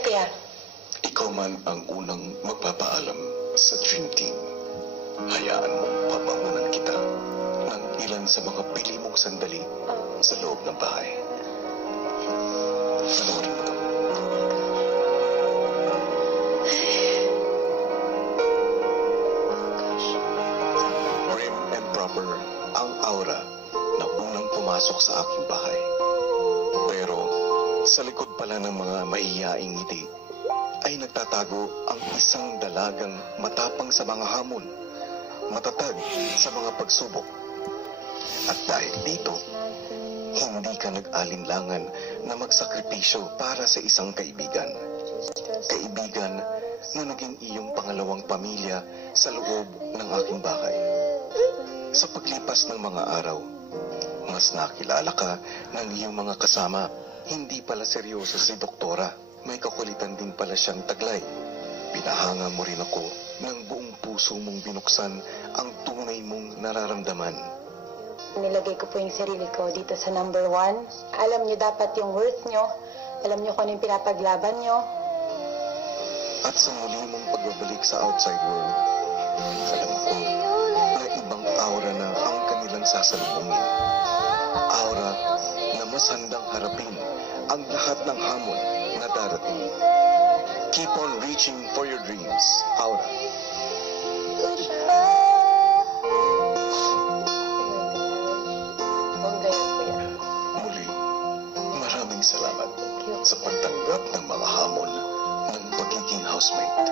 kuya. Ikaw man ang unang magpapaalam sa Dream Team. Hayaan mong papangunan kita ng ilan sa mga pili mong sandali sa loob ng bahay. Panoorin mo to. Prim and proper ang aura na unang pumasok sa aking bahay. Pero sa likod pala ng mga mahihiyaing ngiti ay nagtatago ang isang dalagang matapang sa mga hamon, matatag sa mga pagsubok. At dahil dito, hindi ka nag-alinlangan na magsakripisyo para sa isang kaibigan. Kaibigan na naging iyong pangalawang pamilya sa loob ng aking bahay. Sa paglipas ng mga araw, mas nakilala ka ng iyong mga kasama. Hindi pala seryoso si Doktora. May kakulitan din pala siyang taglay. Pinahanga mo rin ako ng buong puso mong binuksan ang tunay mong nararamdaman. Nilagay ko po yung sarili ko dito sa number 1. Alam niyo dapat yung worth niyo. Alam niyo kung ano yung pinapaglaban niyo. At sa muli mong pagbabalik sa outside world, alam ko na ibang aura na ang kanilang sasalubungin. Aura na mas handang harapin ang lahat ng hamon na darating. Keep on reaching for your dreams, Aura. Muli, maraming salamat sa pagtanggap ng mga hamon ng pagiging housemate.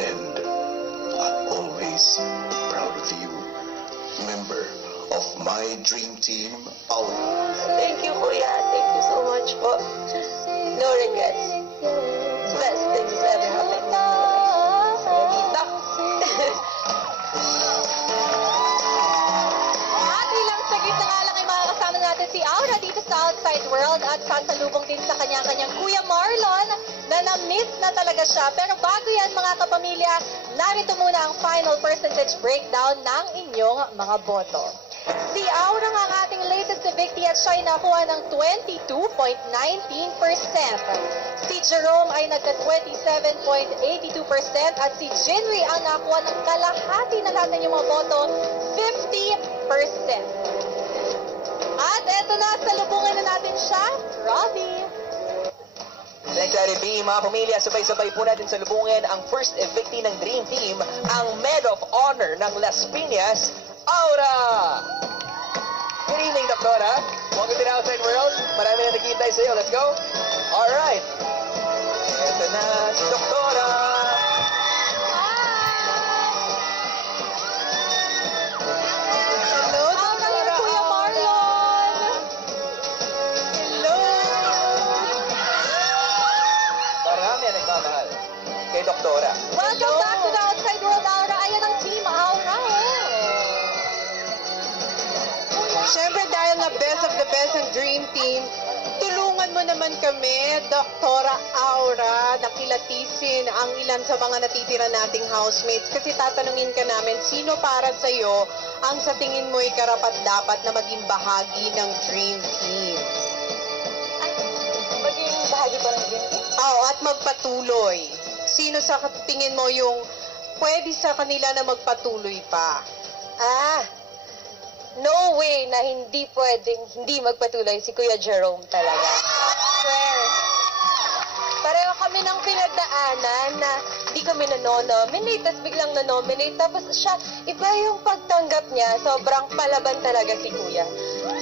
And I'm always proud of you, member of my dream team, Aura. Thank you, kuya. Thank you so much po. No regrets. Best things ever happened. At ilang saglit na nga lang ay makakasama natin si Aura dito sa Outside World at sasalubong din sa kanyang Kuya Marlon na na-miss na talaga siya. Pero bago yan mga kapamilya, narito muna ang final percentage breakdown ng inyong mga boto. Si Aura nga ang ating latest evictee at siya ay nakuha ng 22.19%. Si Jerome ay nagka-27.82% at si Jinri ang nakuha ng kalahati ng lahat ng inyong mga boto, 50%. At eto na, salubungan na natin siya, Robbie. Thanks, Ate B. Mga pamilya, sabay-sabay po natin salubungin ang first evictee ng Dream Team, ang Med of Honor ng Las Piñas, Aura! Good evening, Doktora. Welcome to the Outside World. Marami na naghihintay sa iyo. Let's go. Alright. Ito na si Doktora. Hello, Doktora. Kuya Marlon. Hello. Marami na nagmamahal kay Doktora. Welcome back to the Outside World, Aura. Ayan ang team, Aura. Siyempre dahil na best of the best ang Dream Team, tulungan mo naman kami, Doktora Aura, na kilatisin ang ilan sa mga natitira nating housemates kasi tatanungin ka namin, sino para sa'yo ang sa tingin mo'y karapat-dapat na maging bahagi ng Dream Team? Maging bahagi pa ng Dream Team? Oo, at magpatuloy. Sino sa tingin mo yung pwede sa kanila na magpatuloy pa? No way na hindi pwedeng hindi magpatuloy si Kuya Jerome talaga. Swear. Pareho kami ng pinagdaanan na di kami nanonominate, tapos biglang nanominate, tapos siya, iba yung pagtanggap niya, sobrang palaban talaga si Kuya.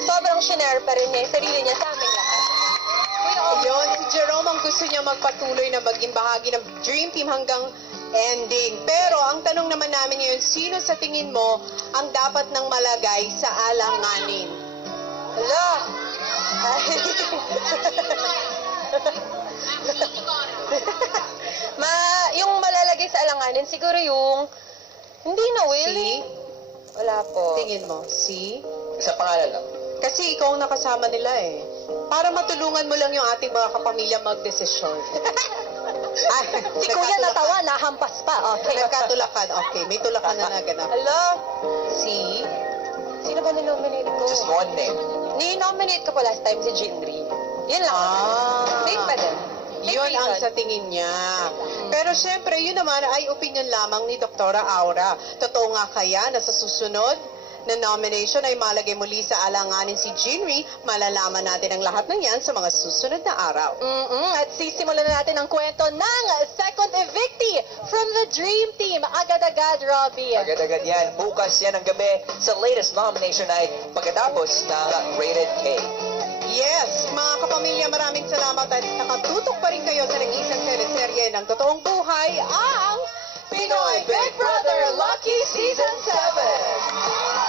Sobrang shinare pa rin niya yung sarili niya sa amin lahat. Ayun, si Jerome ang gusto niya magpatuloy na maging bahagi ng Dream Team hanggang ending. Pero ang tanong naman namin ngayon, sino sa tingin mo ang dapat nang malagay sa alanganin? Hala! Yung malalagay sa alanganin, siguro yung hindi na willing. Wala po. Tingin mo, si? Sa pangalan lang. Kasi ikaw ang nakasama nila eh. Para matulungan mo lang yung ating mga kapamilya magdesisyon. Si Kuya natawa, nahampas pa. Okay. Nagkatulakan. Okay, may tulakan na naganap. Hala! Si? Sino ba ninominate ko? Just one name. Ni-nominate ko po last time si Jinri. Yun lang. Ah. Same pa din. May Yun ang reason. sa tingin niya. Pero syempre, yun naman ay opinion lamang ni Dr. Aura. Totoo nga kaya na sa susunod na nomination ay malagay muli sa alanganin si Jinri? Malalaman natin ang lahat ng yan sa mga susunod na araw. At sisimulan na natin ang kwento ng second evictee from the Dream Team. Agad-agad, Robbie. Agad-agad yan. Bukas yan ang gabi sa latest nomination night pagkatapos ng Rated K. Yes, mga kapamilya, maraming salamat at nakatutok pa rin kayo sa nag-iisang teleserye ng totoong buhay, ang Pinoy Big Brother Lucky Season 7!